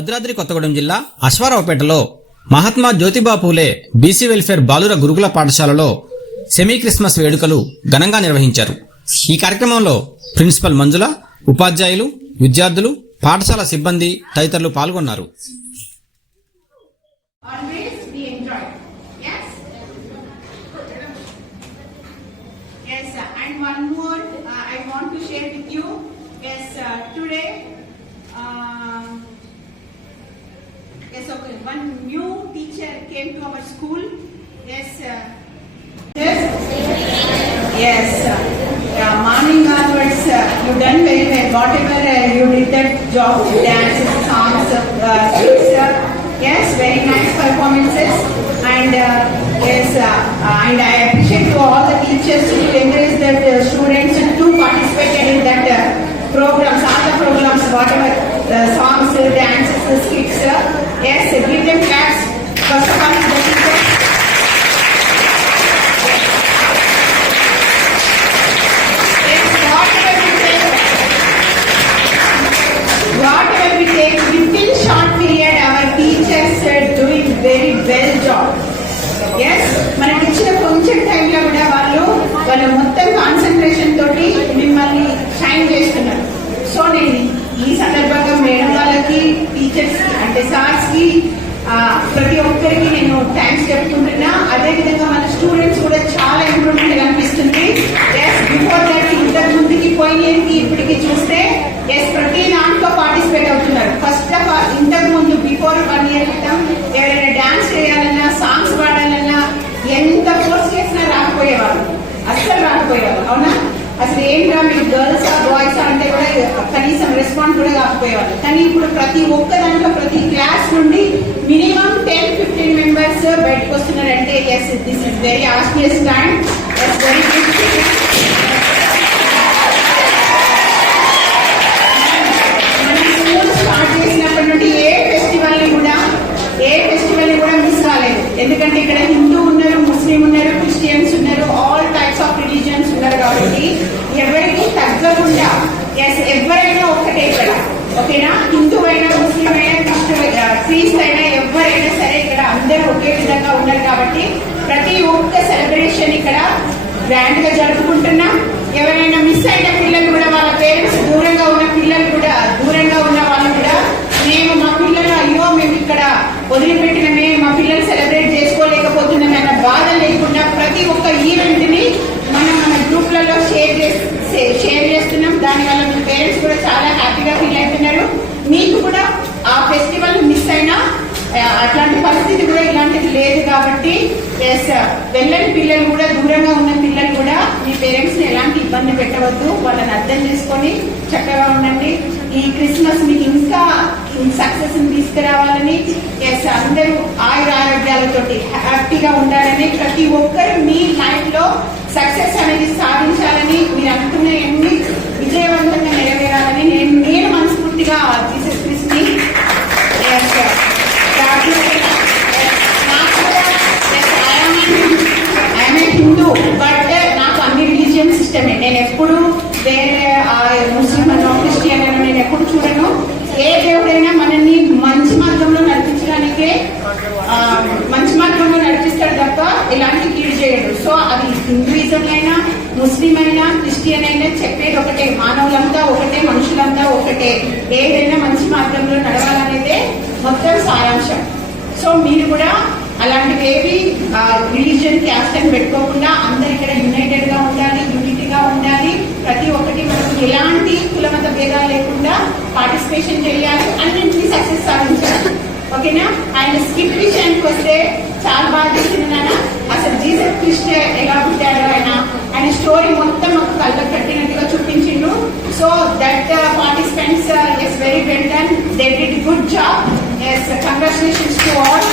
భద్రాద్రి కొత్తగూడెం జిల్లా అశ్వారావుపేటలో Mahatma Jyotiba Phule BC welfare బాలుర గురుకుల పాఠశాలలో సెమీ క్రిస్మస్ వేడుకలు ఘనంగా నిర్వహించారు. ఈ కార్యక్రమంలో ప్రిన్సిపల్ మంజుల, ఉపాధ్యాయులు, విద్యార్థులు, పాఠశాల సిబ్బంది తదితరులు పాల్గొన్నారు. Yes, okay. One new teacher came to our school. Yes. Yes. Morning onwards, you done very well. Whatever you did that job, dances, songs, skits. Yes, very nice performances. And yes, and I appreciate to all the teachers to encourage the students to participate in that programs, all the programs, whatever songs, dances, skits. Yes, give them claps. First of all, the teachers. Yes, whatever we take, within short period, our teachers are doing very well job. Yes, మనకి ఇచ్చిన కొంచెం టైంలో కూడా వాళ్ళ మొత్తం concentration తోటి మిమ్మల్ని shine చేస్తున్నారు. సో నేను ఈ సందర్భంగా మేడం వాళ్ళకి, టీచర్స్ అంటే సార్స్ కి, ప్రతి ఒక్కరికి నేను థ్యాంక్స్ చెప్తుంటున్నా. అదే విధంగా మన స్టూడెంట్స్ కూడా చాలా ఇంప్రూవ్మెంట్ కనిపిస్తుంది. ఎస్, బిఫోర్ దట్ ఇంతకు ముందుకి పోయినకి ఇప్పటికి చూస్తే ఎస్ ప్రతి దాంట్లో పార్టిసిపేట్ అవుతున్నారు. ఫస్ట్ ఆఫ్ ఆల్ ఇంతకు ముందు బిఫోర్ 1 year క్రితం ఎవరైనా డాన్స్ చేయాలన్నా, సాంగ్స్ పాడాలన్నా ఎంత ఫోర్స్ చేసినా రాకపోయేవాళ్ళు, అస్సలు రాకపోయేవాళ్ళు. అవునా? అసలు ఏంట్రా మీరు గర్ల్స్ బాయ్స్ అంటే కూడా కనీసం రెస్పాండ్ కూడా కాకపోయేవాళ్ళు. కానీ ఇప్పుడు ప్రతి ఒక్క దాంట్లో ప్రతి క్లాస్ నుండి మినిమం 10-15 మెంబర్స్ బయటకు వస్తున్నారంటే yes, this is very auspicious time. Yes, very good. మనం స్కూల్ స్టార్ట్ చేసినప్పటి నుండి ఏ ఫెస్టివల్ ని కూడా మిస్ కాలేదు. ఎందుకంటే ఇక్కడ హిందూ ఉన్నారు, ముస్లిం ఉన్నారు, క్రిస్టియన్స్ ఉన్నారు, ఆల్ టైప్స్ ఆఫ్ రిలీజియన్స్ ఉన్నారు. కాబట్టి ఎవరికి తగ్గకుండా ఎస్ ఎవరైనా ఒక్కటే ఇక్కడ. ఓకేనా? హిందూ అయినా, ముస్లిం అయినా, క్రీస్తు అయినా, ఎవరైనా సరే ఇక్కడ అందరూ ఒకే విధంగా ఉన్నారు. కాబట్టి ప్రతి ఒక్క సెలబ్రేషన్ ఇక్కడ గ్రాండ్ గా జరుపుకుంటున్నాం. ఎవరైనా మిస్ అయిన పిల్లలు కూడా, వాళ్ళ పేరెంట్స్ దూరంగా ఉన్న పిల్లలు కూడా, దూరంగా ఉన్న వాళ్ళు కూడా, మేము మా పిల్లలు అయ్యో మేము ఇక్కడ వదిలిపెట్టిన మా పిల్లలు సెలబ్రేట్ చేసుకోలేకపోతున్నాం అన్న బాధ లేకుండా ప్రతి ఒక్క ఈవెంట్ ని మనం మన గ్రూప్లలో షేర్ చేస్తున్నాం. దానివల్ల మీ పేరెంట్స్ కూడా చాలా హ్యాపీగా ఫీల్ అవుతున్నారు. మీకు కూడా ఆ ఫెస్టివల్ మిస్ అయినా అట్లాంటి పరిస్థితి కూడా ఇలాంటిది లేదు. కాబట్టి ఎస్, వెళ్ళని పిల్లలు కూడా, దూరంగా ఉన్న పిల్లలు కూడా మీ పేరెంట్స్ ని ఎలాంటి ఇబ్బంది పెట్టవద్దు. వాళ్ళని అర్థం చేసుకొని చక్కగా ఉండండి. ఈ క్రిస్మస్ మీకు ఇంకా సక్సెస్ తీసుకురావాలని, ఎస్ అందరూ ఆయురారోగ్యాలతోటి హ్యాపీగా ఉండాలని, ప్రతి ఒక్కరు మీ లైఫ్ లో సక్సెస్ అనేది సాధించాలని, మీరు అనుకునేవన్నీ విజయవంతంగా నెరవేరాలని నేను మనస్ఫూర్తిగా జీసస్ క్రీస్తు ని హిందూ, బట్ నాకు అన్ని రిలీజియన్ సిస్టమే. నేను ఎప్పుడు వేరే ముస్లిం అనో క్రిస్టియన్ అనో నేను ఎప్పుడు చూడను. ఏ దేవుడైనా మనల్ని మంచి మార్గంలో నడిపించడానికే మంచి మార్గంలో నడిపిస్తాడు తప్ప ఎలాంటి కీడు చేయడు. సో అది హిందూయిజం అయినా, ముస్లిం అయినా, క్రిస్టియన్ అయినా చెప్పేది ఒకటే, మానవులంతా ఒకటే, మనుషులంతా ఒకటే. ఏదైనా మంచి మార్గంలో నడవాలనేదే మొత్తం సారాంశం. సో మీరు కూడా అలాంటివి ఏవి రిలీజియన్, క్యాస్ట్ అని పెట్టుకోకుండా అందరు ఇక్కడ యునైటెడ్ గా ఉండాలి, యూనిటీగా ఉండాలి. ప్రతి ఒక్కటి మనకు ఎలాంటి కులమత భేదాలు లేకుండా పార్టిసిపేషన్ చేయాలి, అన్నింటినీ సక్సెస్ సాధించాలి. ఓకేనా? అండ్ స్కిట్ విషయానికి వస్తే చాలా బాగా చేసింది. అసలు జీసస్ క్రిస్ట్ ఎలా పుట్టాడో ఆయన స్టోరీ మొత్తం ఒక కళ్ళకు కట్టినట్టుగా చూపించిండు. So that participants yes very well done, they did good job. Yes, congratulations to all.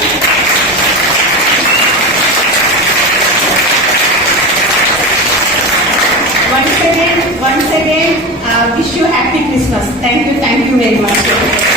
Once again, wish you happy Christmas. Thank you very much.